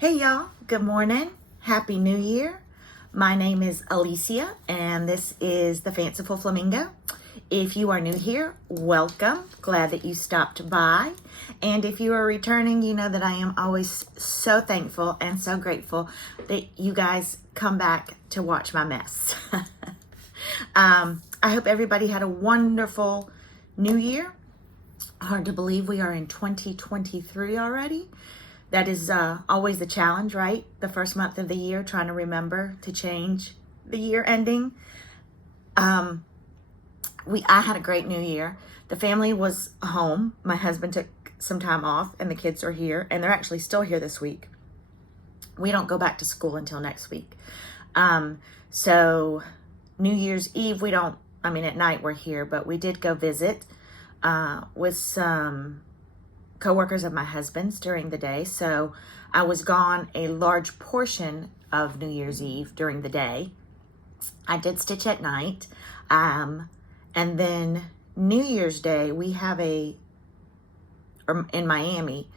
Hey y'all, good morning. Happy New Year. My name is Alicia and this is the Fanciful Flamingo. If you are new here, welcome. Glad that you stopped by. And if you are returning, you know that I am always so thankful and so grateful that you guys come back to watch my mess. I hope everybody had a wonderful New Year. Hard to believe we are in 2023 already. That is always the challenge, right? The first month of the year, trying to remember to change the year ending. I had a great New Year. The family was home. My husband took some time off and the kids are here and they're actually still here this week. We don't go back to school until next week. So New Year's Eve, at night we're here, but we did go visit with some co-workers of my husband's during the day. So I was gone a large portion of New Year's Eve during the day. I did stitch at night. And then New Year's Day, in Miami,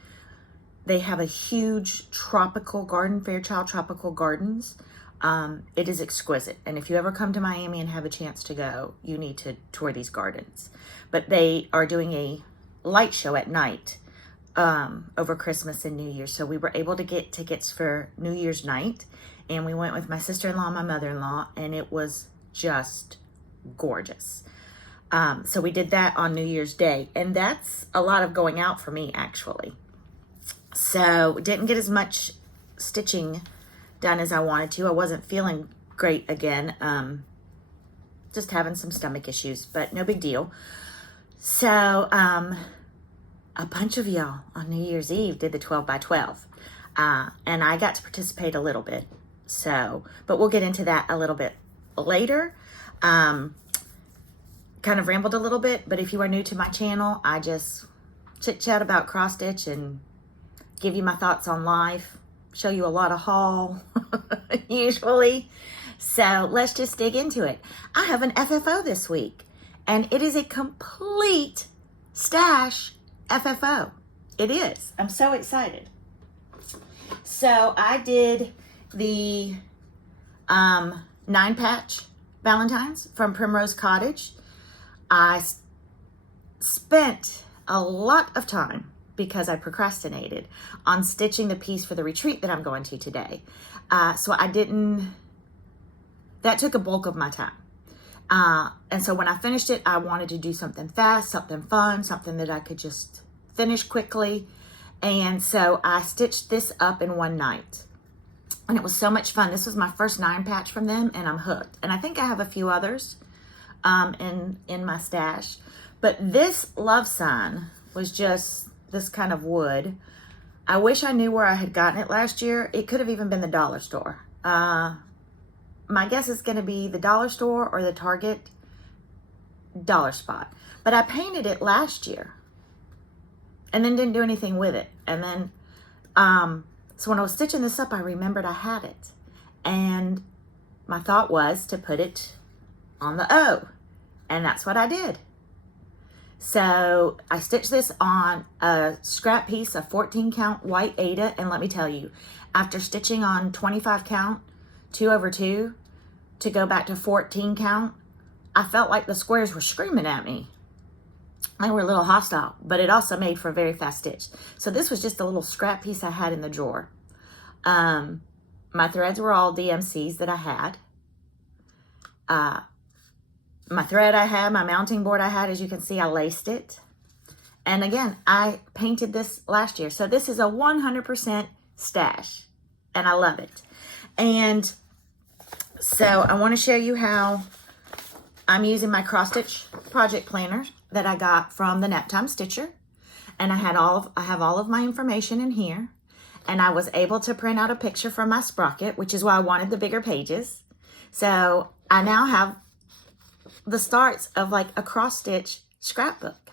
they have a huge tropical garden, Fairchild Tropical Gardens. It is exquisite. And if you ever come to Miami and have a chance to go, you need to tour these gardens. But they are doing a light show at night over Christmas and New Year's. So we were able to get tickets for New Year's night. And we went with my sister-in-law and my mother-in-law. And it was just gorgeous. So we did that on New Year's Day. And that's a lot of going out for me, actually. So didn't get as much stitching done as I wanted to. I wasn't feeling great again. Just having some stomach issues, but no big deal. So a bunch of y'all on New Year's Eve did the 12 by 12. And I got to participate a little bit. So, but we'll get into that a little bit later. Kind of rambled a little bit, but if you are new to my channel, I just chit chat about cross stitch and give you my thoughts on life, show you a lot of haul, usually. So let's just dig into it. I have an FFO this week, and it is a complete stash FFO. It is. I'm so excited. So I did the 9-patch Valentine's from Primrose Cottage. I spent a lot of time, because I procrastinated, on stitching the piece for the retreat that I'm going to today. That took a bulk of my time. And so when I finished it, I wanted to do something fast, something fun, something that I could just finish quickly. And so I stitched this up in one night. And it was so much fun. This was my first 9-patch from them, and I'm hooked. And I think I have a few others in my stash. But this love sign was just this kind of wood. I wish I knew where I had gotten it last year. It could have even been the dollar store. My guess is going to be the dollar store or the Target dollar spot. But I painted it last year and then didn't do anything with it. And then, so when I was stitching this up, I remembered I had it. And my thought was to put it on the O. And that's what I did. So I stitched this on a scrap piece of 14 count white Aida. And let me tell you, after stitching on 25 count, 2/2, to go back to 14 count, I felt like the squares were screaming at me. They were a little hostile, but it also made for a very fast stitch. So this was just a little scrap piece I had in the drawer. My threads were all DMCs that I had. My thread I had, my mounting board I had, as you can see, I laced it. And again, I painted this last year. So this is a 100% stash, and I love it. And so I want to show you how I'm using my cross stitch project planner that I got from the Naptime Stitcher. And I have all of my information in here. And I was able to print out a picture from my sprocket, which is why I wanted the bigger pages. So I now have the starts of like a cross stitch scrapbook.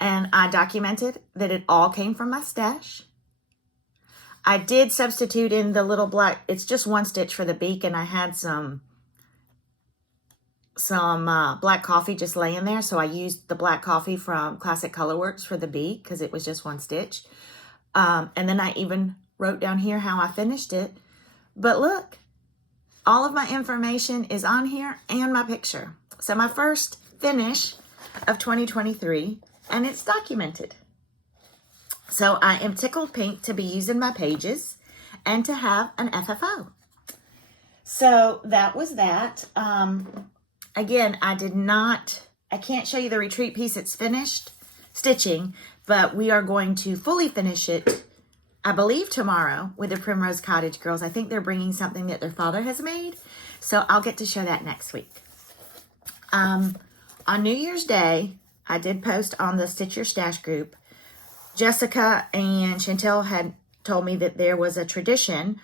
And I documented that it all came from my stash. I did substitute in the little black, it's just one stitch for the beak, and I had some black coffee just laying there. So I used the black coffee from Classic Colorworks for the beak because it was just one stitch. And then I even wrote down here how I finished it. But look, all of my information is on here and my picture. So my first finish of 2023, and it's documented. So I am tickled pink to be using my pages and to have an FFO. So that was that. Again, I can't show you the retreat piece. It's finished stitching, but we are going to fully finish it, I believe, tomorrow with the Primrose Cottage girls. I think they're bringing something that their father has made. So I'll get to show that next week. On New Year's Day, I did post on the Stitch Your Stash group. Jessica and Chantel had told me that there was a tradition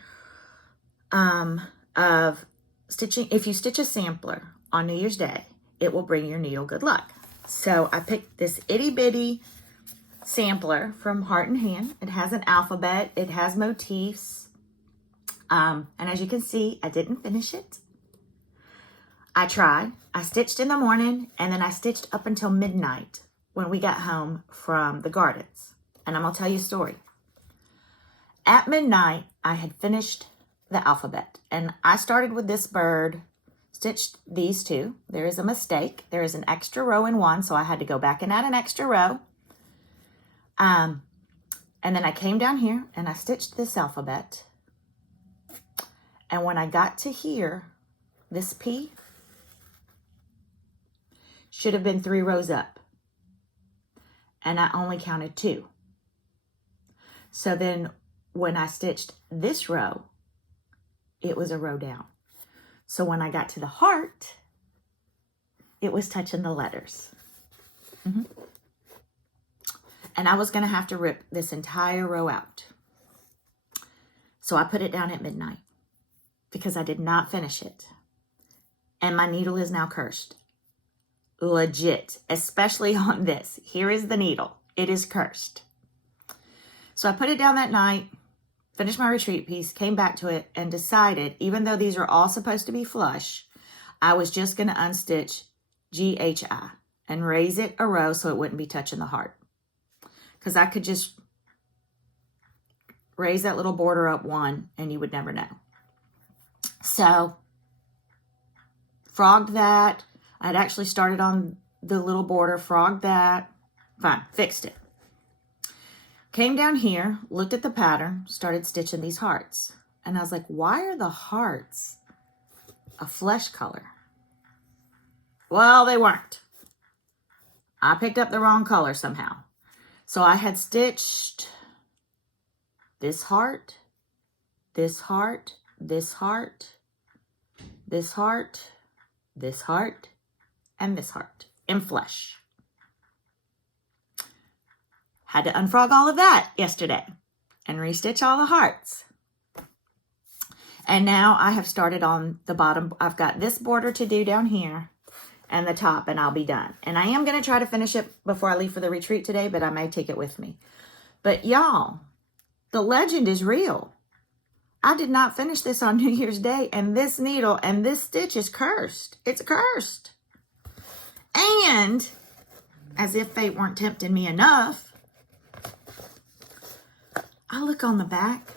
of stitching. If you stitch a sampler on New Year's Day, it will bring your needle good luck. So I picked this itty bitty sampler from Heart and Hand. It has an alphabet. It has motifs. And as you can see, I didn't finish it. I tried. I stitched in the morning, and then I stitched up until midnight when we got home from the gardens. And I'm going to tell you a story. At midnight, I had finished the alphabet, and I started with this bird, stitched these two. There is a mistake. There is an extra row in one, so I had to go back and add an extra row. And then I came down here and I stitched this alphabet. And when I got to here, this P should have been 3 rows up. And I only counted 2. So then when I stitched this row, it was a row down. So when I got to the heart, it was touching the letters. And I was going to have to rip this entire row out. So I put it down at midnight because I did not finish it. And my needle is now cursed. Legit, especially on this. Here is the needle. It is cursed. So I put it down that night, finished my retreat piece, came back to it, and decided, even though these are all supposed to be flush, I was just going to unstitch GHI and raise it a row so it wouldn't be touching the heart. Because I could just raise that little border up one and you would never know. So, frogged that. I'd actually started on the little border, frogged that. Fine, fixed it. Came down here, looked at the pattern, started stitching these hearts. And I was like, why are the hearts a flesh color? Well, they weren't. I picked up the wrong color somehow. So I had stitched this heart, this heart, this heart, this heart, this heart, and this heart in flesh. Had to unfrog all of that yesterday and restitch all the hearts. And now I have started on the bottom. I've got this border to do down here and the top, and I'll be done. And I am going to try to finish it before I leave for the retreat today, but I may take it with me. But y'all, the legend is real. I did not finish this on New Year's Day, and this needle and this stitch is cursed. It's cursed. And, as if fate weren't tempting me enough, I look on the back.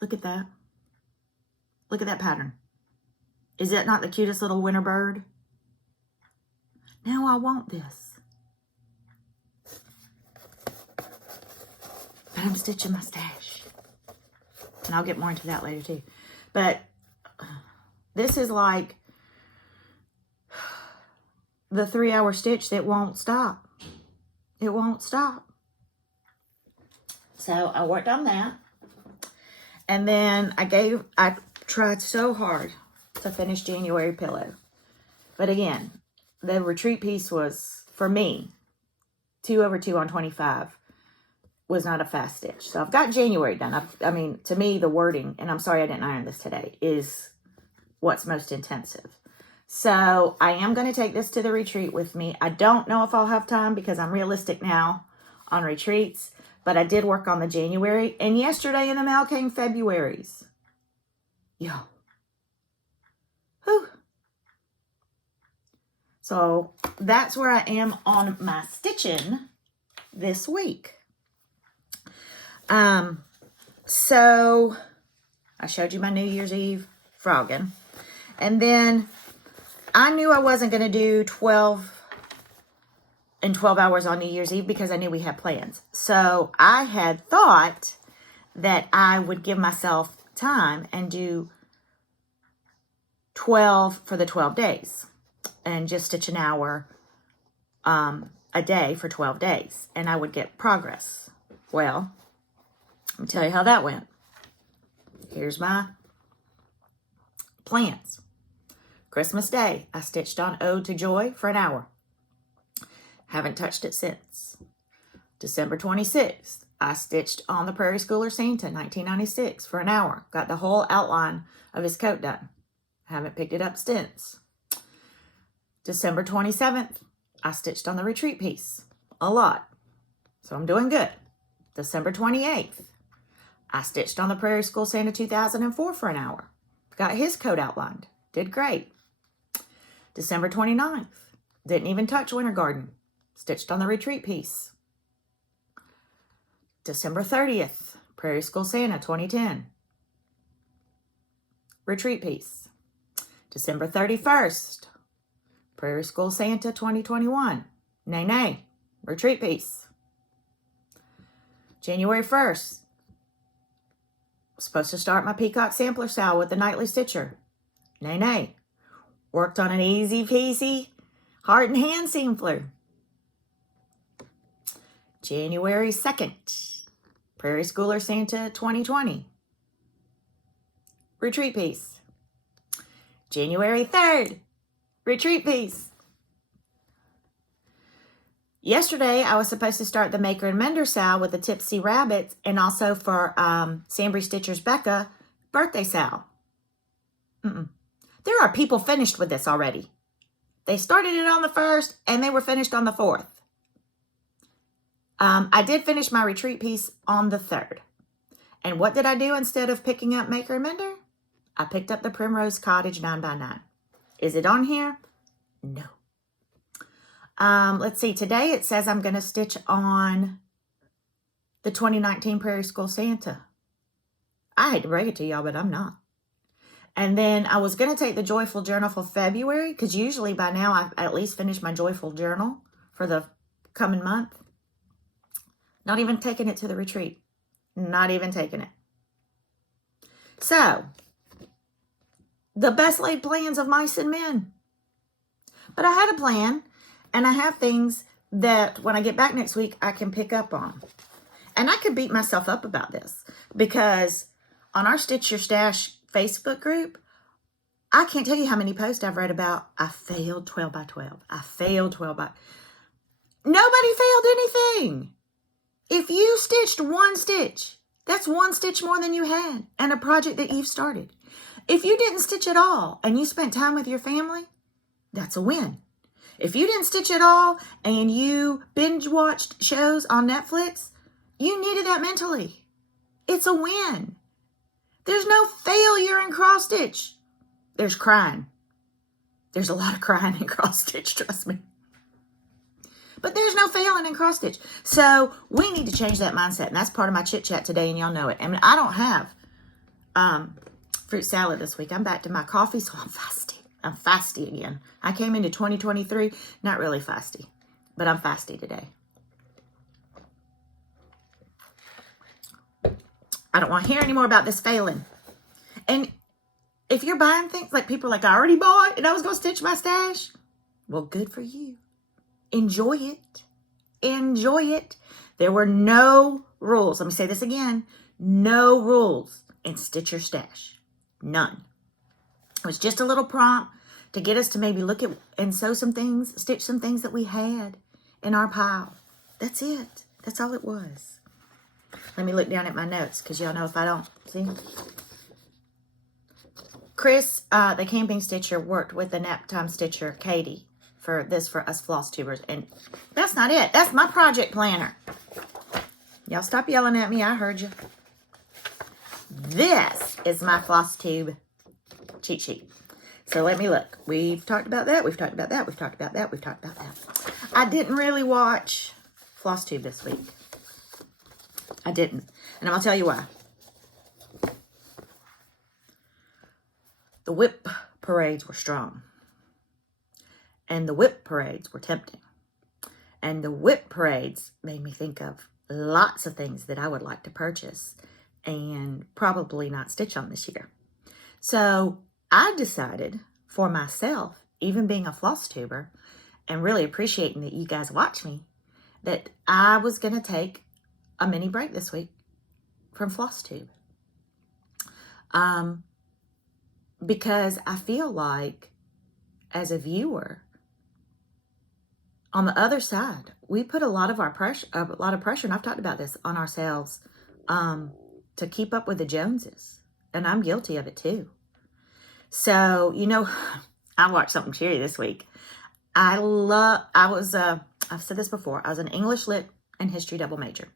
Look at that. Look at that pattern. Is that not the cutest little winter bird? Now I want this. But I'm stitching my stash. And I'll get more into that later too. But this is like the 3-hour stitch that won't stop. It won't stop. So I worked on that. And then I tried so hard to finish January Pillow. But again, the retreat piece was, for me, 2 over 2 on 25 was not a fast stitch. So I've got January done. I mean, to me, the wording, and I'm sorry I didn't iron this today, is what's most intensive. So I am going to take this to the retreat with me. I don't know if I'll have time because I'm realistic now on retreats, but I did work on the January. And yesterday in the mail came February's. Yo. Whew. So that's where I am on my stitching this week. So I showed you my New Year's Eve frogging. And then I knew I wasn't going to do 12 hours on New Year's Eve because I knew we had plans. So I had thought that I would give myself time and do 12 for the 12 days and just stitch an hour a day for 12 days, and I would get progress. Well, let me tell you how that went. Here's my plans. Christmas Day, I stitched on Ode to Joy for an hour. Haven't touched it since. December 26th, I stitched on the Prairie Schooler Santa 1996 for an hour. Got the whole outline of his coat done. Haven't picked it up since. December 27th, I stitched on the retreat piece. A lot. So I'm doing good. December 28th, I stitched on the Prairie School Santa 2004 for an hour. Got his coat outlined. Did great. December 29th, didn't even touch Winter Garden. Stitched on the retreat piece. December 30th, Prairie School Santa 2010. Retreat piece. December 31st, Prairie School Santa 2021. Nay, nay. Retreat piece. January 1st, supposed to start my Peacock Sampler Sal with the Nightly Stitcher. Nay, nay. Worked on an easy peasy heart and hand sampler. January 2nd, Prairie Schooler Santa 2020. Retreat piece. January 3rd, retreat piece. Yesterday, I was supposed to start the Maker and Mender Sal with the Tipsy Rabbits and also for Sambry Stitcher's Becca birthday Sal. There are people finished with this already. They started it on the 1st and they were finished on the 4th. I did finish my retreat piece on the 3rd. And what did I do instead of picking up Maker and Mender? I picked up the Primrose Cottage 9x9. Is it on here? No. Let's see. Today it says I'm going to stitch on the 2019 Prairie School Santa. I hate to break it to y'all, but I'm not. And then I was going to take the Joyful Journal for February because usually by now I've at least finished my Joyful Journal for the coming month. Not even taking it to the retreat. Not even taking it. So, the best laid plans of mice and men. But I had a plan, and I have things that when I get back next week, I can pick up on. And I could beat myself up about this because on our Stitch Your Stash Facebook group, I can't tell you how many posts I've read about, I failed 12 by 12. I failed 12 by... Nobody failed anything. If you stitched one stitch, that's one stitch more than you had and a project that you've started. If you didn't stitch at all and you spent time with your family, that's a win. If you didn't stitch at all and you binge watched shows on Netflix, you needed that mentally. It's a win. There's no failure in cross stitch. There's crying. There's a lot of crying in cross stitch, trust me. But there's no failing in cross stitch. So we need to change that mindset. And that's part of my chit chat today. And y'all know it. I mean, I don't have fruit salad this week. I'm back to my coffee. So I'm fasty. I'm fasty again. I came into 2023, not really fasty, but I'm fasty today. I don't want to hear any more about this failing. And if you're buying things, like people are like, I already bought and I was going to stitch my stash. Well, good for you. Enjoy it. Enjoy it. There were no rules. Let me say this again. No rules in Stitch Your Stash. None. It was just a little prompt to get us to maybe look at and sew some things, stitch some things that we had in our pile. That's it. That's all it was. Let me look down at my notes because y'all know if I don't. See? Chris, the camping stitcher, worked with the naptime stitcher, Katie, for this for us floss tubers. And that's not it. That's my project planner. Y'all stop yelling at me. I heard you. This is my floss tube cheat sheet. So let me look. We've talked about that. We've talked about that. We've talked about that. We've talked about that. I didn't really watch floss tube this week. I didn't. And I'm going to tell you why. The whip parades were strong. And the whip parades were tempting. And the whip parades made me think of lots of things that I would like to purchase and probably not stitch on this year. So I decided for myself, even being a floss tuber and really appreciating that you guys watch me, that I was going to take a mini break this week from floss tube. Because I feel like as a viewer, on the other side, we put a lot of pressure, and I've talked about this, on ourselves to keep up with the Joneses. And I'm guilty of it too. So, I watched something cheery this week. I've said this before, I was an English Lit and History double major.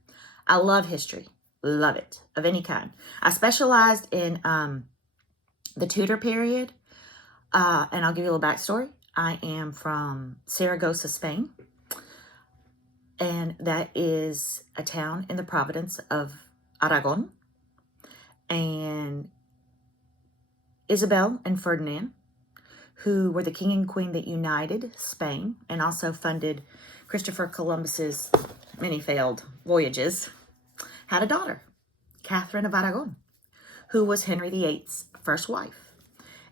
I love history. Love it, of any kind. I specialized in the Tudor period. And I'll give you a little backstory. I am from Saragossa, Spain, and that is a town in the province of Aragon. And Isabel and Ferdinand, who were the king and queen that united Spain and also funded Christopher Columbus's many failed voyages, had a daughter, Catherine of Aragon, who was Henry VIII's first wife,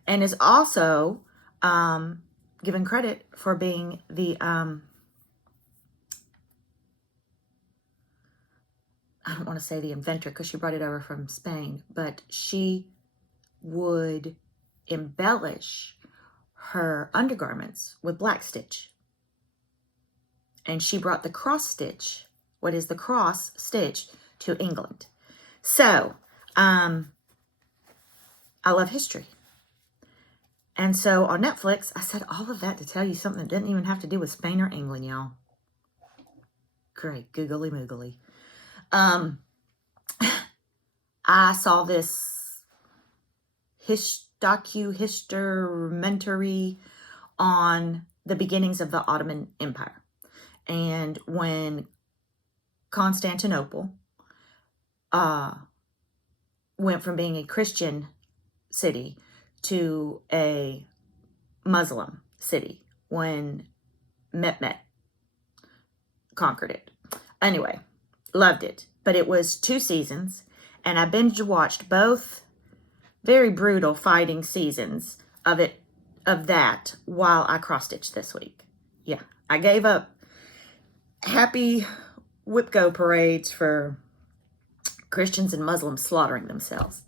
and is also given credit for being the, I don't want to say the inventor because she brought it over from Spain, but she would embellish her undergarments with black stitch. And she brought the cross stitch, what is the cross stitch, to England. So, I love history. And so on Netflix, I said all of that to tell you something that didn't even have to do with Spain or England, y'all. Great, googly moogly. I saw this documentary on the beginnings of the Ottoman Empire. And when Constantinople went from being a Christian city to a Muslim city when Mehmet conquered it. Anyway, loved it. But it was 2 seasons, and I binge watched both very brutal fighting seasons of that while I cross-stitched this week. Yeah, I gave up happy whip-go parades for Christians and Muslims slaughtering themselves.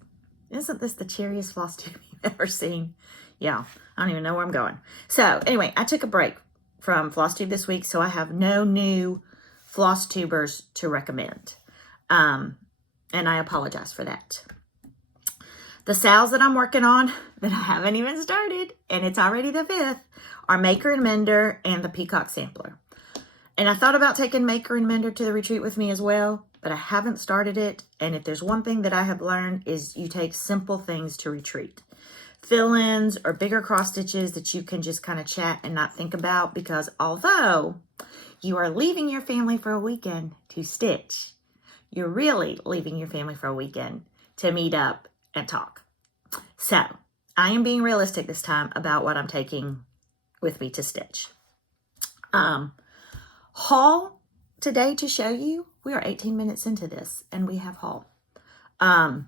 Isn't this the cheeriest floss tube you've ever seen? Yeah, I don't even know where I'm going. So anyway, I took a break from floss tube this week, so I have no new floss tubers to recommend. And I apologize for that. The sales that I'm working on that I haven't even started, and it's already the 5th, are Maker and Mender and the Peacock Sampler. And I thought about taking Maker and Mender to the retreat with me as well, but I haven't started it. And if there's one thing that I have learned is you take simple things to retreat. Fill-ins or bigger cross stitches that you can just kind of chat and not think about, because although you are leaving your family for a weekend to stitch, you're really leaving your family for a weekend to meet up and talk. So I am being realistic this time about what I'm taking with me to stitch. Haul today to show you. We are 18 minutes into this and we have haul. I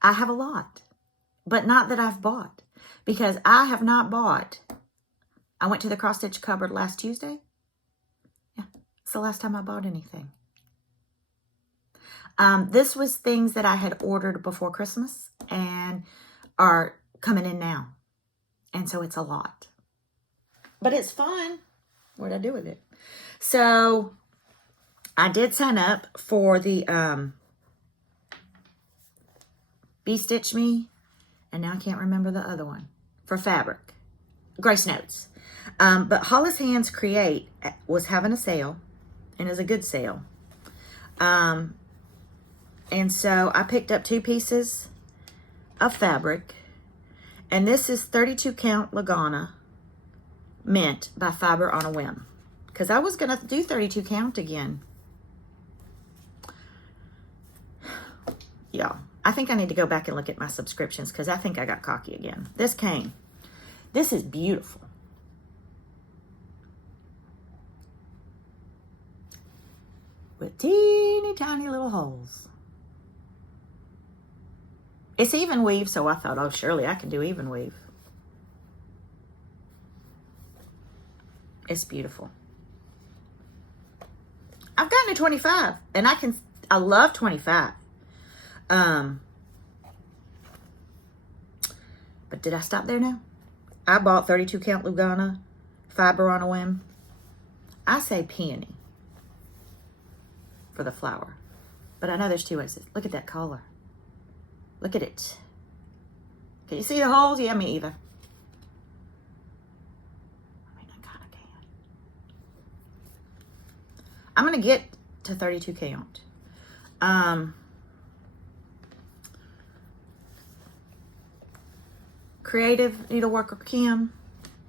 have a lot, but not that I've bought, because I have not bought. I went to the cross stitch cupboard last Tuesday. Yeah, it's the last time I bought anything. This was things that I had ordered before Christmas and are coming in now. And so it's a lot. But it's fun. What did I do with it? So I did sign up for the Bee Stitch Me, and now I can't remember the other one, for fabric. Grace Notes. But Hollis Hands Create was having a sale, and it was a good sale. And so I picked up 2 pieces of fabric, and this is 32 count Lagana Mint by Fiber on a Whim, because I was going to do 32 count again. Yeah, I think I need to go back and look at my subscriptions because I think I got cocky again. This came. This is beautiful. With teeny tiny little holes. It's even weave, so I thought, oh, surely I can do even weave. It's beautiful. I've gotten to 25, and I love 25. But did I stop there now? I bought 32 count Lugana fiber on a whim. I say peony for the flower. But I know there's two ways. Look at that color. Look at it. Can you see the holes? Yeah, me either. I mean, I kind of can. I'm going to get to 32 count. Creative needleworker Kim,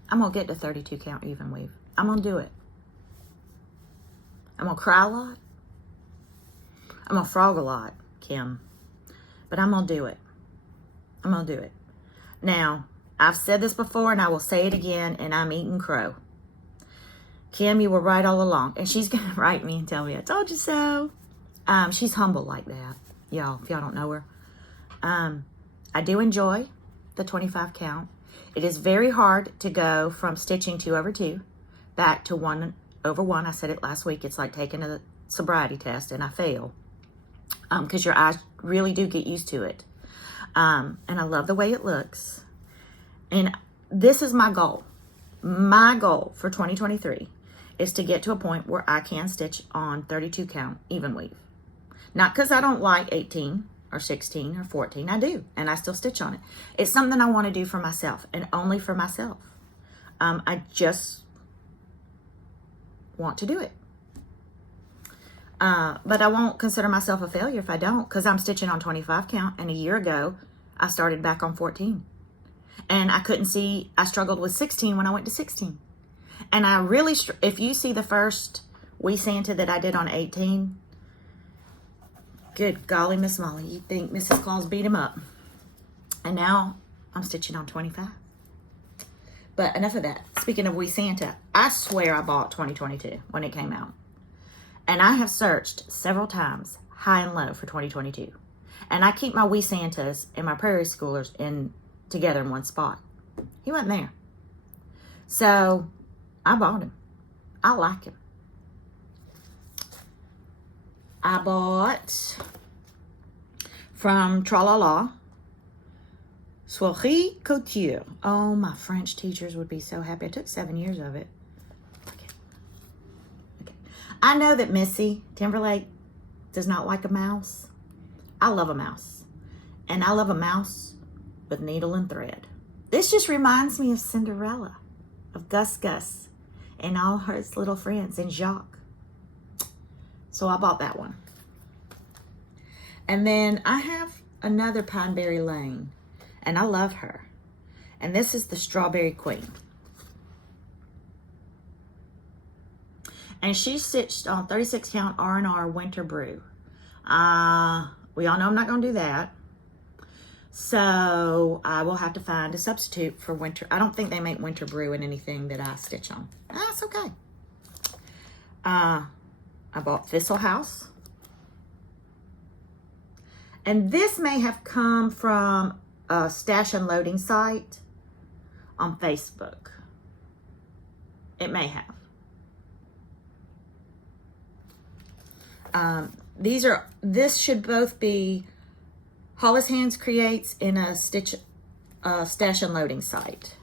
I'm going to get to 32 count even weave. I'm going to do it. I'm going to cry a lot. I'm going to frog a lot, Kim. But I'm going to do it. I'm going to do it. Now, I've said this before and I will say it again, and I'm eating crow. Kim, you were right all along. And she's going to write me and tell me, I told you so. She's humble like that, y'all, if y'all don't know her. I do enjoy the 25 count. It is very hard to go from stitching 2 over 2 back to 1 over 1. I said it last week. It's like taking a sobriety test and I fail. Because your eyes really do get used to it. And I love the way it looks. And this is my goal. My goal for 2023 is to get to a point where I can stitch on 32 count even weave. Not because I don't like 18 or 16 or 14. I do. And I still stitch on it. It's something I want to do for myself and only for myself. I just want to do it. But I won't consider myself a failure if I don't, because I'm stitching on 25 count. And a year ago, I started back on 14. And I couldn't see, I struggled with 16 when I went to 16. And I really, if you see the first Wee Santa that I did on 18, good golly, Miss Molly, you'd think Mrs. Claus beat him up. And now I'm stitching on 25. But enough of that. Speaking of Wee Santa, I swear I bought 2022 when it came out. And I have searched several times, high and low, for 2022. And I keep my Wee Santas and my Prairie Schoolers together in one spot. He wasn't there. So I bought him. I like him. I bought from Tralala, Soirée Couture. Oh, my French teachers would be so happy. I took 7 years of it. I know that Missy Timberlake does not like a mouse. I love a mouse. And I love a mouse with needle and thread. This just reminds me of Cinderella, of Gus Gus, and all his little friends, and Jacques. So I bought that one. And then I have another Pineberry Lane, and I love her. And this is the Strawberry Queen. And she stitched on 36 count R&R Winter Brew. We all know I'm not going to do that. So I will have to find a substitute for winter. I don't think they make Winter Brew in anything that I stitch on. That's okay. I bought Thistle House. And this may have come from a stash and loading site on Facebook. It may have. This should both be Hollis Hands Creates in a stash and loading site.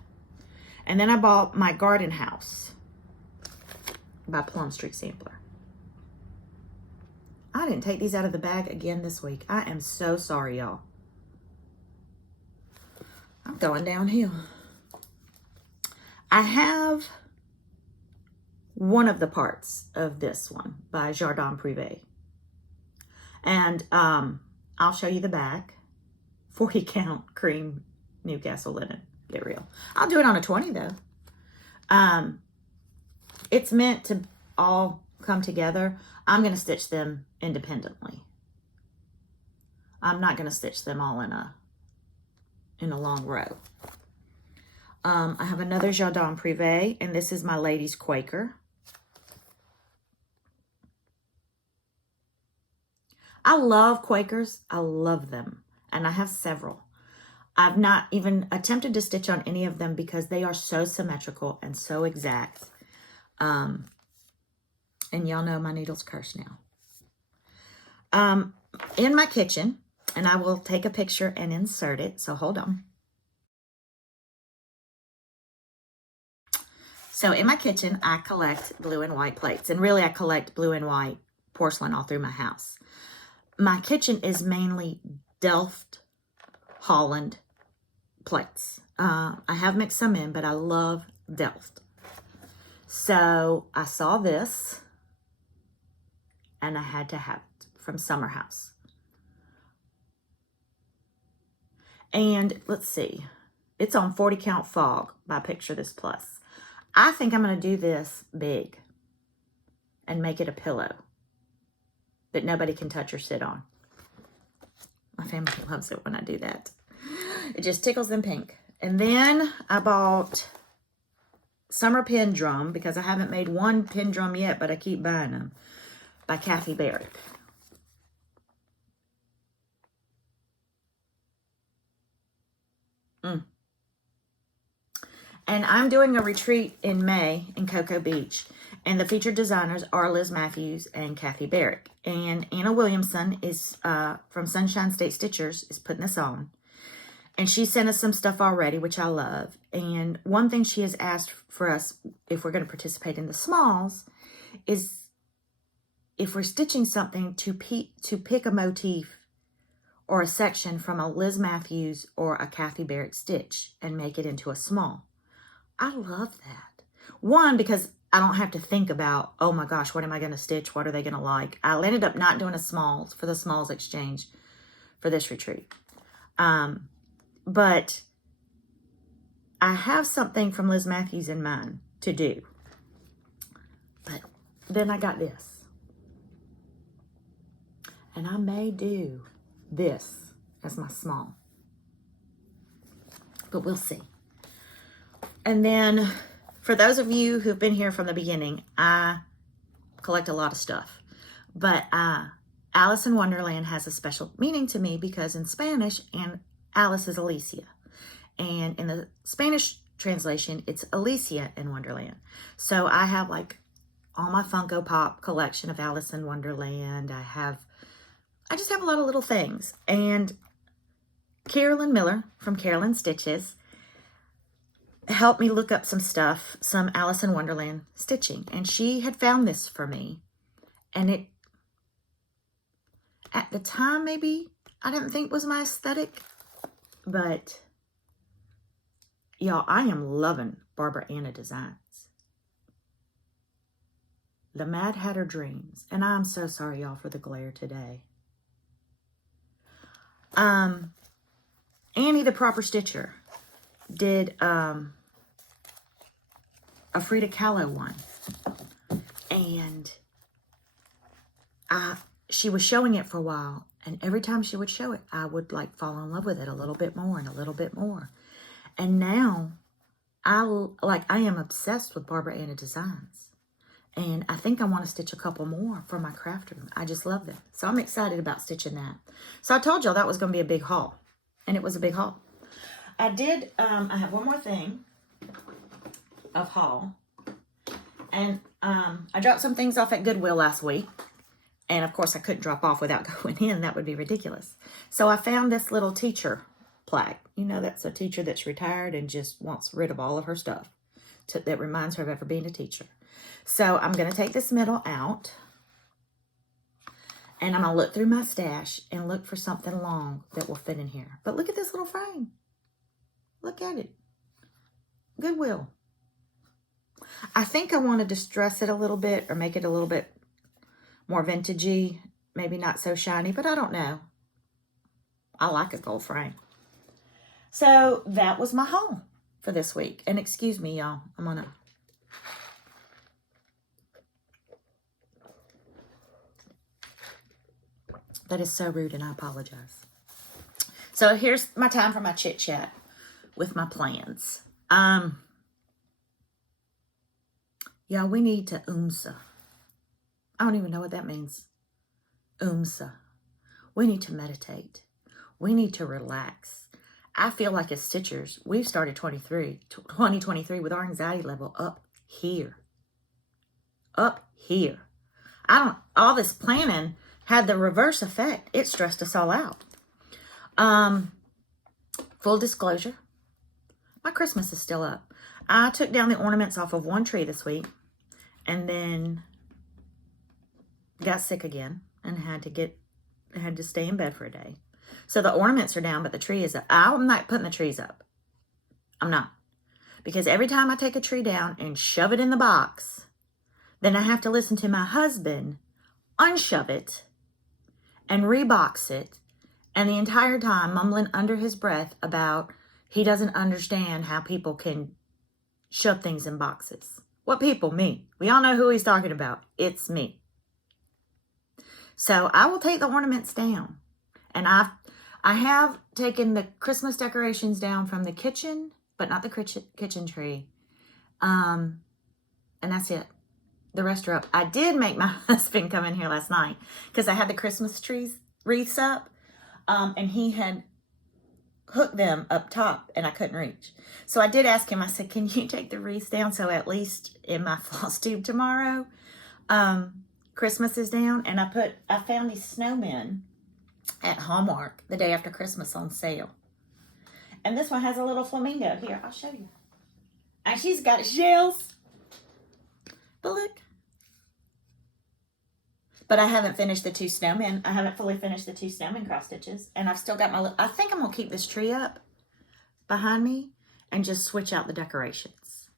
And then I bought my Garden House by Plum Street Sampler. I didn't take these out of the bag again this week. I am so sorry, y'all. I'm going downhill. I have one of the parts of this one by Jardin Privé. And I'll show you the back. 40 count cream Newcastle linen. Get real. I'll do it on a 20 though. It's meant to all come together. I'm going to stitch them independently. I'm not going to stitch them all in a long row. I have another Jardin Privé, and this is my Ladies Quaker. I love Quakers. I love them, and I have several. I've not even attempted to stitch on any of them because they are so symmetrical and so exact. And y'all know my needle's cursed now. In my kitchen, and I will take a picture and insert it, so hold on. So in my kitchen, I collect blue and white plates, and really I collect blue and white porcelain all through my house. My kitchen is mainly Delft, Holland plates. I have mixed some in, but I love Delft. So I saw this, and I had to have it from Summer House. And let's see, it's on 40 count fog by Picture This Plus. I think I'm going to do this big and make it a pillow that nobody can touch or sit on. My family loves it when I do that. It just tickles them pink. And then I bought Summer Pin Drum, because I haven't made one pin drum yet, but I keep buying them, by Kathy Barrick. And I'm doing a retreat in May in Cocoa Beach. And the featured designers are Liz Matthews and Kathy Barrick. And Anna Williamson is from Sunshine State Stitchers is putting this on. And she sent us some stuff already, which I love. And one thing she has asked for us, if we're going to participate in the smalls, is if we're stitching something to pick a motif or a section from a Liz Matthews or a Kathy Barrick stitch and make it into a small. I love that. One, because I don't have to think about, oh my gosh, what am I going to stitch? What are they going to like? I ended up not doing a smalls for the smalls exchange for this retreat. But I have something from Liz Matthews in mind to do. But then I got this. And I may do this as my small. But we'll see. And then, for those of you who've been here from the beginning, I collect a lot of stuff. But Alice in Wonderland has a special meaning to me because in Spanish, and Alice is Alicia. And in the Spanish translation, it's Alicia in Wonderland. So I have like all my Funko Pop collection of Alice in Wonderland. I just have a lot of little things. And Carolyn Miller from Carolyn Stitches helped me look up some stuff, some Alice in Wonderland stitching. And she had found this for me. And it, at the time, maybe I didn't think was my aesthetic. But, y'all, I am loving Barbara Anna designs. The Mad Hatter Dreams. And I'm so sorry, y'all, for the glare today. Annie the Proper Stitcher did a Frida Kahlo one. And she was showing it for a while. And every time she would show it, I would like fall in love with it a little bit more and a little bit more. And now I am obsessed with Barbara Anna designs. And I think I want to stitch a couple more for my craft room. I just love them. So I'm excited about stitching that. So I told y'all that was going to be a big haul. And it was a big haul. I have one more thing of haul. And I dropped some things off at Goodwill last week. And of course I couldn't drop off without going in. That would be ridiculous. So I found this little teacher plaque. You know, that's a teacher that's retired and just wants rid of all of her stuff that reminds her of ever being a teacher. So I'm going to take this middle out. And I'm going to look through my stash and look for something long that will fit in here. But look at this little frame. Look at it. Goodwill. I think I want to distress it a little bit or make it a little bit more vintagey. Maybe not so shiny, but I don't know. I like a gold frame. So that was my haul for this week. And excuse me, y'all. I'm going to... That is so rude, and I apologize. So here's my time for my chit chat with my plans. Yeah, we need to umsa. I don't even know what that means. Umsa. We need to meditate. We need to relax. I feel like as stitchers, we've started 2023 with our anxiety level up here. Up here. All this planning had the reverse effect. It stressed us all out. Full disclosure, my Christmas is still up. I took down the ornaments off of one tree this week and then got sick again and had to stay in bed for a day. So the ornaments are down, but the tree is up. I'm not putting the trees up. I'm not. Because every time I take a tree down and shove it in the box, then I have to listen to my husband unshove it and rebox it. And the entire time mumbling under his breath about he doesn't understand how people can shove things in boxes. What people? Me. We all know who he's talking about. It's me. So I will take the ornaments down. And I have taken the Christmas decorations down from the kitchen, but not the kitchen tree. And that's it. The rest are up. I did make my husband come in here last night because I had the Christmas wreaths up. And he had hooked them up top and I couldn't reach. So I did ask him, I said, can you take the wreaths down so at least in my floss tube tomorrow, Christmas is down? And I found these snowmen at Hallmark the day after Christmas on sale. And this one has a little flamingo. Here, I'll show you. And she's got shells. But look. But I haven't finished the two snowmen. I haven't fully finished the two snowmen cross stitches. And I've still got I think I'm going to keep this tree up behind me and just switch out the decorations.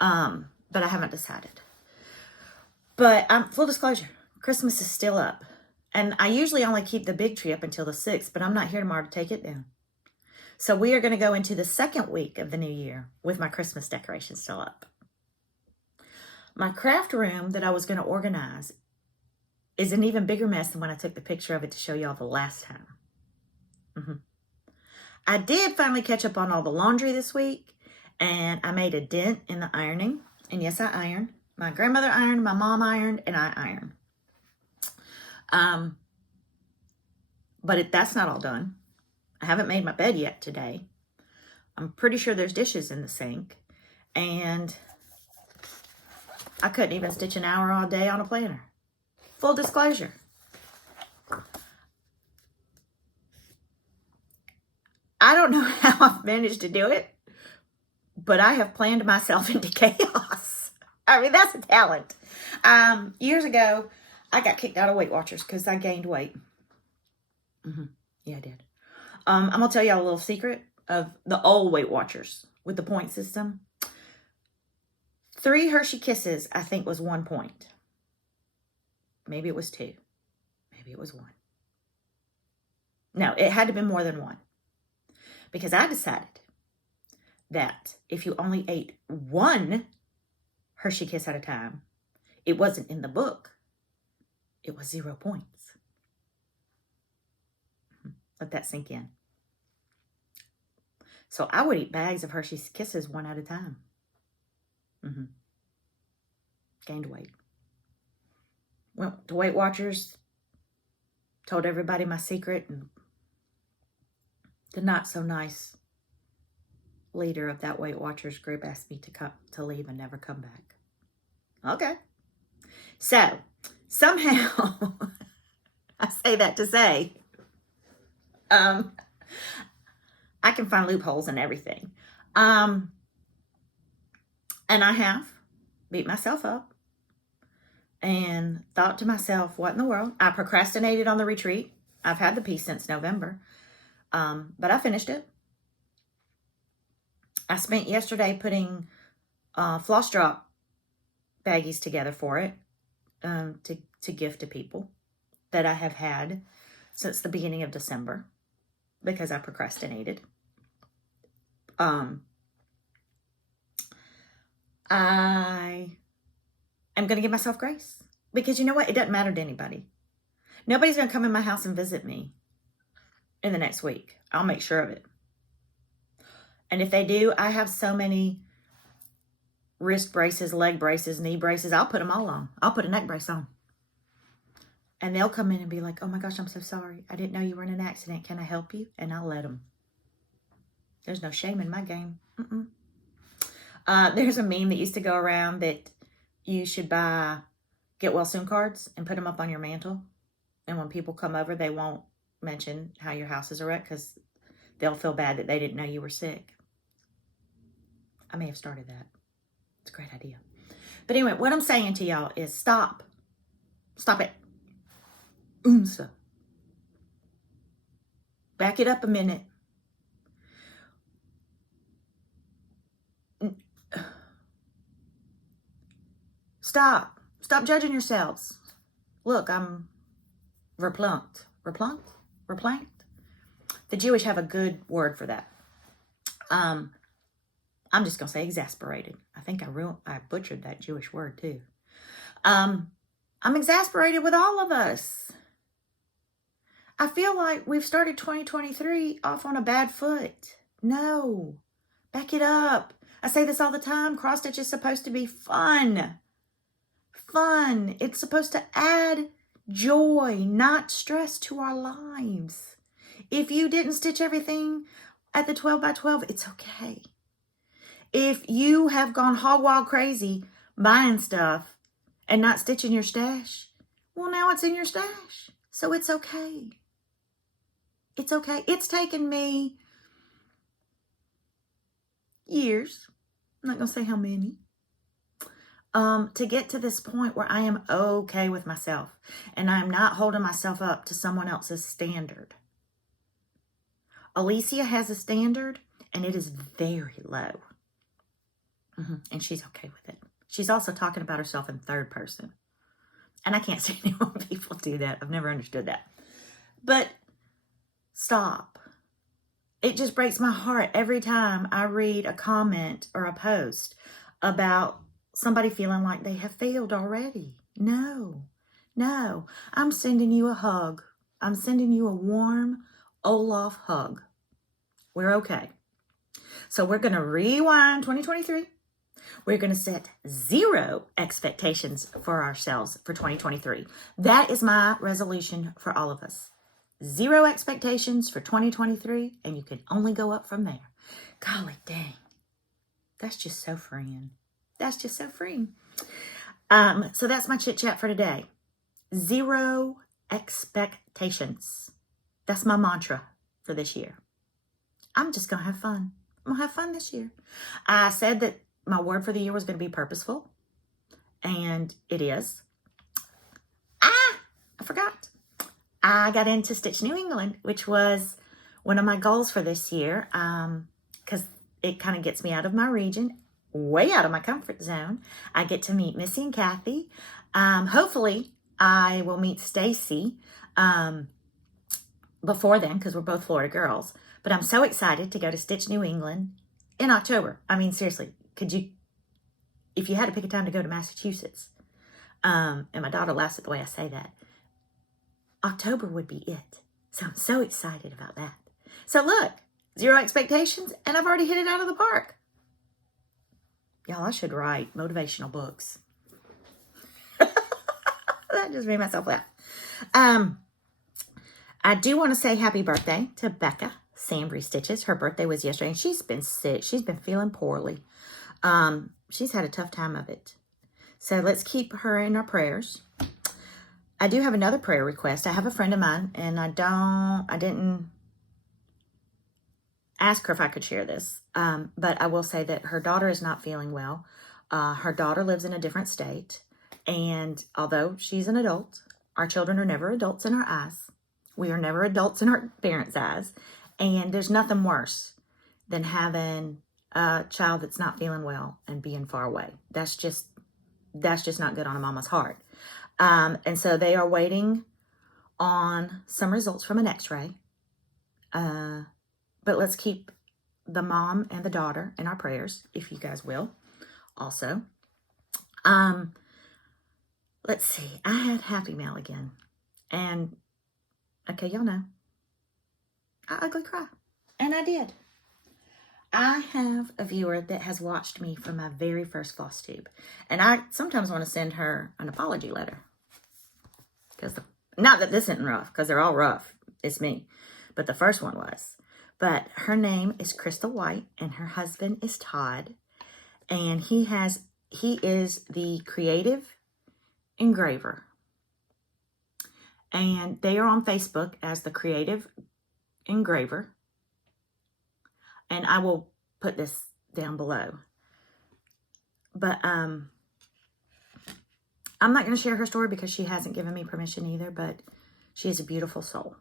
But I haven't decided. But full disclosure, Christmas is still up. And I usually only keep the big tree up until the 6th, but I'm not here tomorrow to take it down. So we are going to go into the second week of the new year with my Christmas decorations still up. My craft room that I was going to organize is an even bigger mess than when I took the picture of it to show y'all the last time. I did finally catch up on all the laundry this week, and I made a dent in the ironing. And yes, I ironed. My grandmother ironed, my mom ironed, and I ironed. But that's not all done. I haven't made my bed yet today. I'm pretty sure there's dishes in the sink. And I couldn't even stitch an hour all day on a planner. Full disclosure. I don't know how I've managed to do it, but I have planned myself into chaos. I mean, that's a talent. Years ago, I got kicked out of Weight Watchers because I gained weight. Yeah, I did. I'm going to tell y'all a little secret of the old Weight Watchers with the point system. 3 Hershey Kisses, I think, was 1 point. Maybe it was 2. Maybe it was 1. No, it had to be more than 1. Because I decided that if you only ate 1 Hershey Kiss at a time, it wasn't in the book. It was 0 points. Let that sink in. So I would eat bags of Hershey's Kisses 1 at a time. Gained weight. Went to Weight Watchers, told everybody my secret, and the not so nice leader of that Weight Watchers group asked me to leave and never come back. Okay. So somehow I say that to say I can find loopholes in everything. And I have beat myself up and thought to myself, what in the world? I procrastinated on the retreat. I've had the piece since November, but I finished it. I spent yesterday putting floss drop baggies together for it to gift to people that I have had since the beginning of December because I procrastinated. I am going to give myself grace because you know what? It doesn't matter to anybody. Nobody's going to come in my house and visit me in the next week. I'll make sure of it. And if they do, I have so many wrist braces, leg braces, knee braces. I'll put them all on. I'll put a neck brace on. And they'll come in and be like, oh my gosh, I'm so sorry. I didn't know you were in an accident. Can I help you? And I'll let them. There's no shame in my game. There's a meme that used to go around that you should buy get well soon cards and put them up on your mantle. And when people come over, they won't mention how your house is a wreck because they'll feel bad that they didn't know you were sick. I may have started that. It's a great idea. But anyway, what I'm saying to y'all is stop. Stop it. Oomsa. Back it up a minute. Stop. Stop judging yourselves. Look, I'm verplunked. Verplanked? The Jewish have a good word for that. I'm just going to say exasperated. I think I butchered that Jewish word too. I'm exasperated with all of us. I feel like we've started 2023 off on a bad foot. No. Back it up. I say this all the time. Cross stitch is supposed to be fun. Fun. It's supposed to add joy, not stress to our lives. If you didn't stitch everything at the 12 by 12, it's okay. If you have gone hog wild crazy buying stuff and not stitching your stash, well, now it's in your stash. So it's okay. It's okay. It's taken me years. I'm not going to say how many. To get to this point where I am okay with myself and I'm not holding myself up to someone else's standard. Alicia has a standard and it is very low. And she's okay with it. She's also talking about herself in third person. And I can't stand it when people do that. I've never understood that. But stop. It just breaks my heart every time I read a comment or a post about somebody feeling like they have failed already. No. I'm sending you a hug. I'm sending you a warm Olaf hug. We're okay. So we're going to rewind 2023. We're going to set 0 expectations for ourselves for 2023. That is my resolution for all of us. 0 expectations for 2023, and you can only go up from there. Golly dang. That's just so freeing. That's just so freeing. So that's my chit chat for today. 0 expectations. That's my mantra for this year. I'm just going to have fun. I'm going to have fun this year. I said that my word for the year was going to be purposeful. And it is. I forgot. I got into Stitch New England, which was one of my goals for this year. Because it kind of gets me out of my region. Way out of my comfort zone. I get to meet Missy and Kathy. Hopefully, I will meet Stacy before then because we're both Florida girls. But I'm so excited to go to Stitch New England in October. I mean, seriously, if you had to pick a time to go to Massachusetts, and my daughter laughs at the way I say that, October would be it. So I'm so excited about that. So look, 0 expectations, and I've already hit it out of the park. Y'all, I should write motivational books. That just made myself laugh. I do want to say happy birthday to Becca Sambry Stitches. Her birthday was yesterday, and she's been sick. She's been feeling poorly. She's had a tough time of it. So let's keep her in our prayers. I do have another prayer request. I have a friend of mine, and I didn't ask her if I could share this, but I will say that her daughter is not feeling well. Her daughter lives in a different state, and although she's an adult, our children are never adults in our eyes. We are never adults in our parents' eyes, and there's nothing worse than having a child that's not feeling well and being far away. That's just not good on a mama's heart. And so they are waiting on some results from an x-ray. But let's keep the mom and the daughter in our prayers, if you guys will, also. Let's see. I had Happy Mail again. And, okay, y'all know. I ugly cry. And I did. I have a viewer that has watched me from my very first floss tube. And I sometimes want to send her an apology letter. Not that this isn't rough, because they're all rough. It's me. But the first one was. But her name is Crystal White, and her husband is Todd. And he is the creative engraver. And they are on Facebook as the creative engraver. And I will put this down below. But I'm not going to share her story because she hasn't given me permission either, but she is a beautiful soul.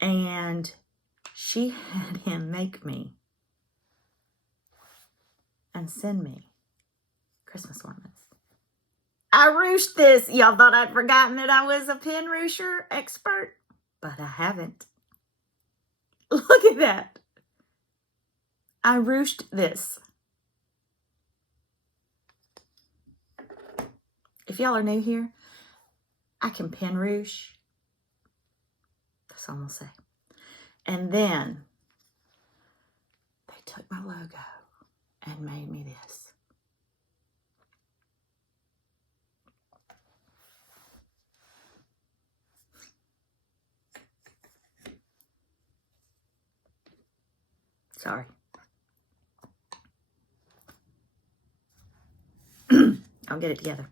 And she had him make me and send me Christmas ornaments. I ruched this. Y'all thought I'd forgotten that I was a pin rucher expert, but I haven't. Look at that. I ruched this. If y'all are new here, I can pin ruche. That's all I'm going to say. And then they took my logo and made me this. Sorry. I'll get it together.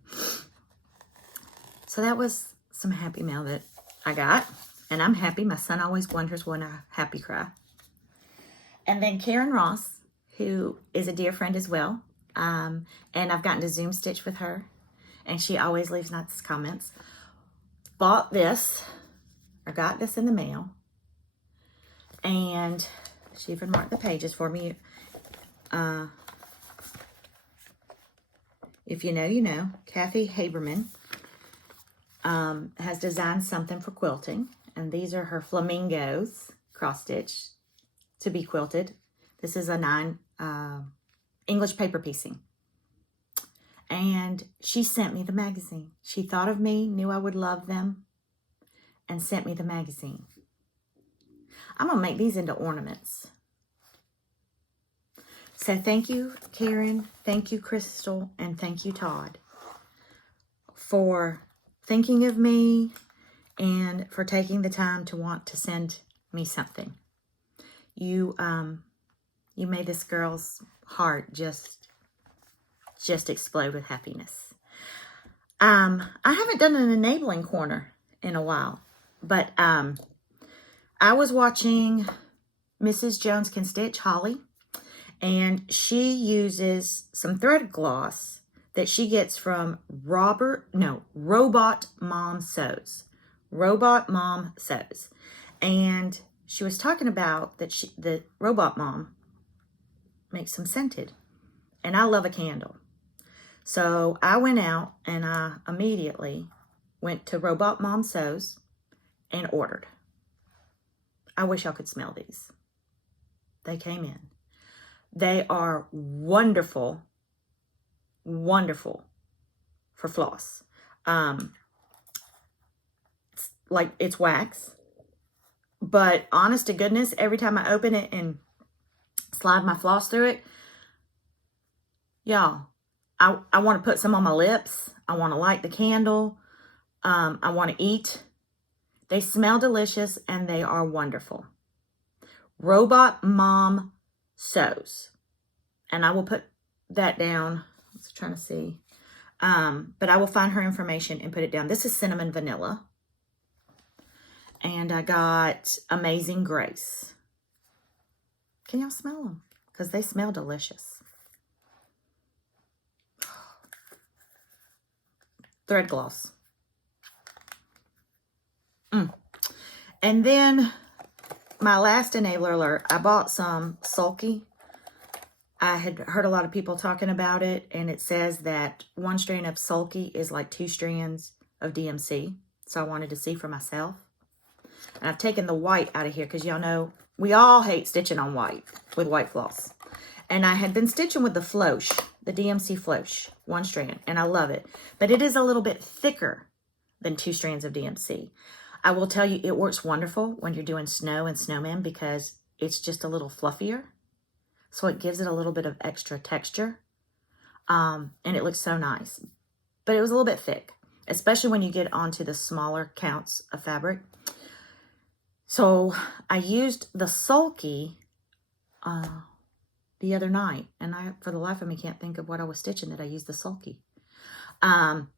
So that was some happy mail that I got. And I'm happy. My son always wonders when I happy cry. And then Karen Ross, who is a dear friend as well. And I've gotten to Zoom stitch with her. And she always leaves nice comments. Bought this. I got this in the mail. And she even marked the pages for me. If you know, you know. Kathy Haberman has designed something for quilting. And these are her flamingos cross-stitch to be quilted. This is a 9 English paper piecing. And she sent me the magazine. She thought of me, knew I would love them, and sent me the magazine. I'm going to make these into ornaments. So thank you, Karen. Thank you, Crystal. And thank you, Todd, for thinking of me and for taking the time to want to send me something. You made this girl's heart just explode with happiness. I haven't done an enabling corner in a while, but I was watching Mrs. Jones Can Stitch, Holly, and she uses some thread gloss that she gets from Robot Mom Sews. Robot Mom Sews. And she was talking about that the Robot Mom makes some scented. And I love a candle. So I went out and I immediately went to Robot Mom Sews and ordered. I wish y'all could smell these. They came in. They are wonderful, wonderful for floss. It's wax. But honest to goodness, every time I open it and slide my floss through it, y'all, I want to put some on my lips. I want to light the candle. I want to eat. They smell delicious and they are wonderful. Robot Mom Sews. And I will put that down. I was trying to see. But I will find her information and put it down. This is Cinnamon Vanilla. And I got Amazing Grace. Can y'all smell them? Because they smell delicious. Thread gloss. And then my last enabler alert, I bought some Sulky. I had heard a lot of people talking about it, and it says that 1 strand of Sulky is like 2 strands of DMC. So I wanted to see for myself. And I've taken the white out of here because y'all know we all hate stitching on white with white floss. And I had been stitching with the Floche, the DMC Floche, 1 strand, and I love it. But it is a little bit thicker than 2 strands of DMC. I will tell you, it works wonderful when you're doing snow and snowmen because it's just a little fluffier. So it gives it a little bit of extra texture. And it looks so nice. But it was a little bit thick, especially when you get onto the smaller counts of fabric. So I used the sulky the other night, and I, for the life of me, can't think of what I was stitching that I used the sulky. And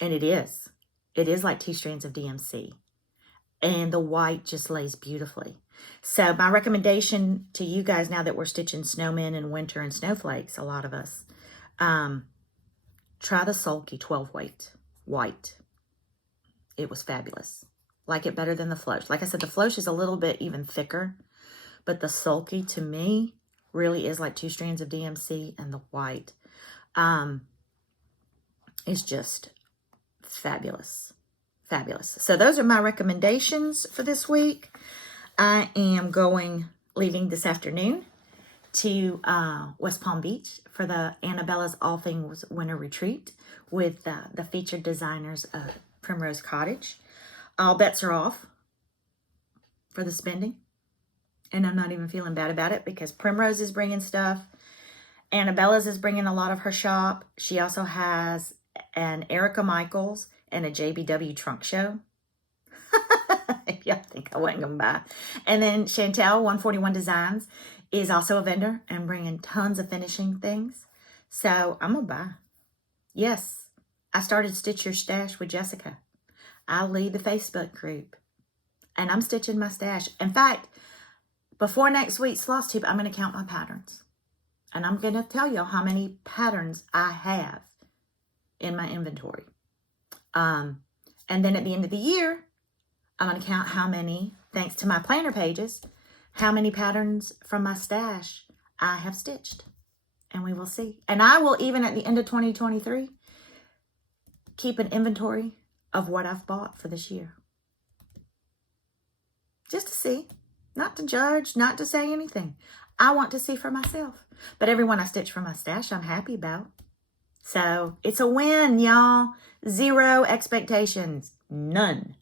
it is like 2 strands of DMC, and the white just lays beautifully. So my recommendation to you guys, now that we're stitching snowmen and winter and snowflakes, a lot of us, try the sulky 12 weight white. It was fabulous. Like it better than the floche. Like I said, the floche is a little bit even thicker, but the sulky to me really is like 2 strands of DMC, and the white is just fabulous. Fabulous. So those are my recommendations for this week. I am leaving this afternoon to West Palm Beach for the Annabella's All Things Winter Retreat with the featured designers of Primrose Cottage. All bets are off for the spending, and I'm not even feeling bad about it because Primrose is bringing stuff. Annabella's is bringing a lot of her shop. She also has an Erica Michaels and a JBW trunk show. If y'all think I wasn't going to buy. And then Chantel 141 Designs is also a vendor and bringing tons of finishing things. So I'm going to buy. Yes, I started Stitch Your Stash with Jessica. I lead the Facebook group, and I'm stitching my stash. In fact, before next week's Floss Tube, I'm going to count my patterns. And I'm going to tell y'all how many patterns I have in my inventory. And then at the end of the year, I'm going to count how many, thanks to my planner pages, how many patterns from my stash I have stitched. And we will see. And I will, even at the end of 2023, keep an inventory of what I've bought for this year. Just to see. Not to judge, not to say anything. I want to see for myself. But everyone I stitch from my stash, I'm happy about. So it's a win, y'all. 0 expectations. None.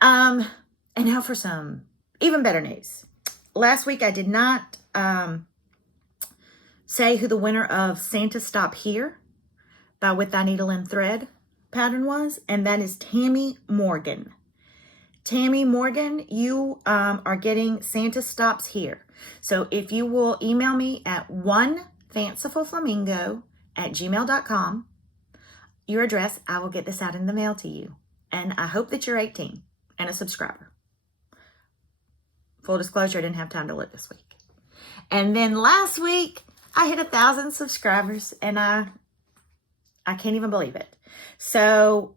And now for some even better news. Last week I did not say who the winner of Santa Stop Here by With Thy Needle and Thread pattern was, and that is Tammy Morgan. Tammy Morgan, you are getting Santa Stops Here. So if you will email me at onefancifulflamingo@gmail.com, your address, I will get this out in the mail to you. And I hope that you're 18 and a subscriber. Full disclosure, I didn't have time to look this week. And then last week, I hit 1,000 subscribers, and I can't even believe it. So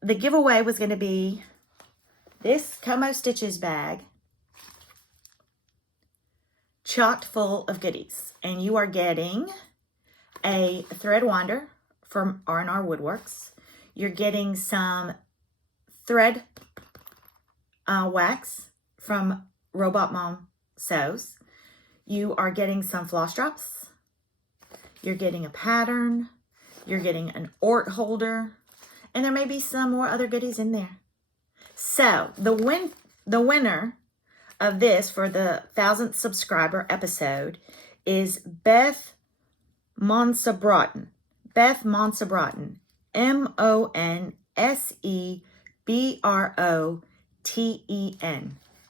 the giveaway was going to be this Como Stitches bag chocked full of goodies. And you are getting a thread winder from R&R Woodworks. You're getting some thread wax from Robot Mom Sews. You are getting some floss drops. You're getting a pattern. You're getting an Ort holder. And there may be some more other goodies in there. So the winner of this for the 1,000th subscriber episode is Beth Monsabrotten. Beth Monsabrotten. Monsebroten.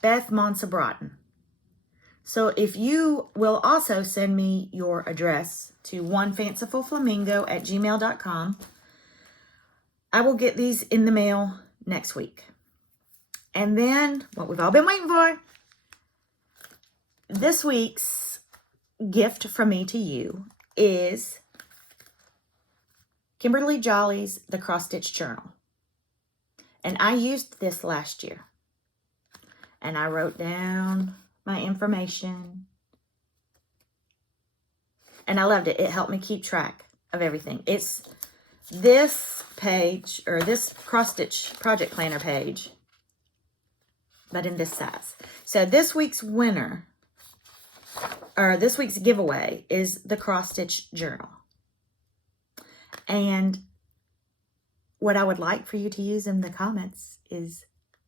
Beth Monsabrotten. So if you will also send me your address to onefancifulflamingo@gmail.com, I will get these in the mail next week. And then what we've all been waiting for, this week's gift from me to you is Kimberly Jolly's The Cross Stitch Journal. And I used this last year. And I wrote down my information. And I loved it. It helped me keep track of everything. It's this page, or this cross stitch project planner page, but in this size. So this week's winner, or this week's giveaway, is the Cross Stitch Journal. And what I would like for you to use in the comments is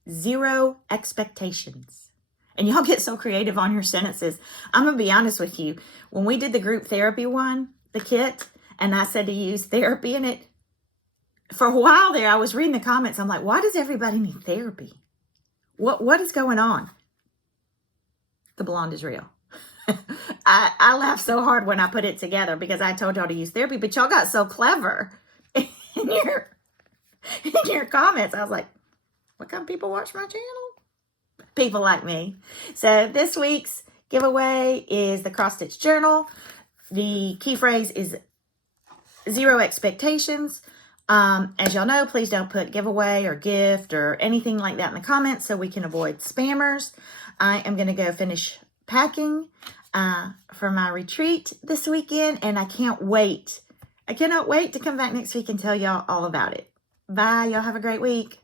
zero expectations. And y'all get so creative on your sentences. I'm going to be honest with you. When we did the group therapy one, the kit, and I said to use therapy in it, for a while there, I was reading the comments. I'm like, why does everybody need therapy? What is going on? The blonde is real. I laughed so hard when I put it together because I told y'all to use therapy, but y'all got so clever in your comments. I was like, what kind of people watch my channel? People like me. So this week's giveaway is the cross stitch journal. The key phrase is zero expectations. As y'all know, please don't put giveaway or gift or anything like that in the comments so we can avoid spammers. I am going to go finish packing for my retreat this weekend, and I can't wait. I cannot wait to come back next week and tell y'all all about it. Bye. Y'all have a great week.